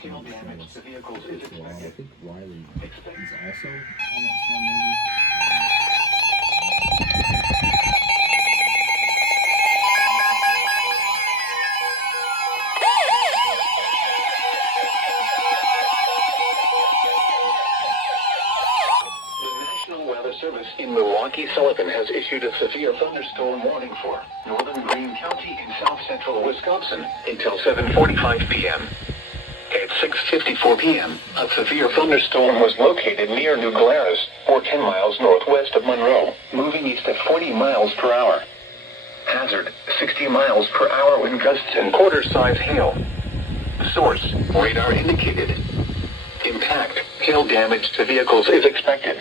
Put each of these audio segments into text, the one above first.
Hail damage to vehicles is expected. I think Riley is also on that storm, maybe. Service in Milwaukee, Sullivan has issued a severe thunderstorm warning for northern Greene County in south-central Wisconsin until 7:45 p.m. At 6:54 p.m., a severe thunderstorm was located near New Glarus, or 10 miles northwest of Monroe, moving east at 40 miles per hour. Hazard, 60 miles per hour wind gusts and quarter-size hail. Source, radar indicated. Impact, hail damage to vehicles is expected.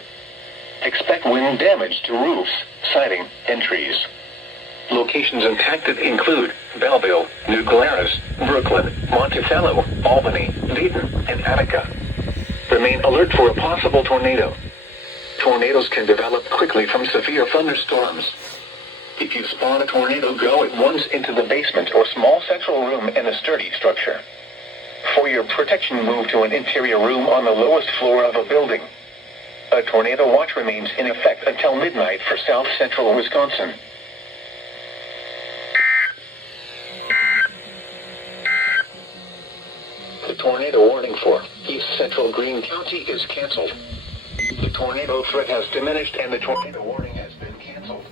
Expect wind damage to roofs, siding, and trees. Locations impacted include Belleville, New Glarus, Brooklyn, Monticello, Albany, Dayton, and Attica. Remain alert for a possible tornado. Tornadoes can develop quickly from severe thunderstorms. If you spawn a tornado, go at once into the basement or small central room in a sturdy structure. For your protection, move to an interior room on the lowest floor of a building. A tornado watch remains in effect until midnight for south-central Wisconsin. The tornado warning for east-central Greene County is canceled. The tornado threat has diminished and the tornado warning has been canceled.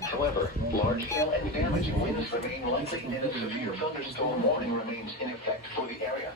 However, large hail and damaging winds remain likely and a severe thunderstorm warning remains in effect for the area.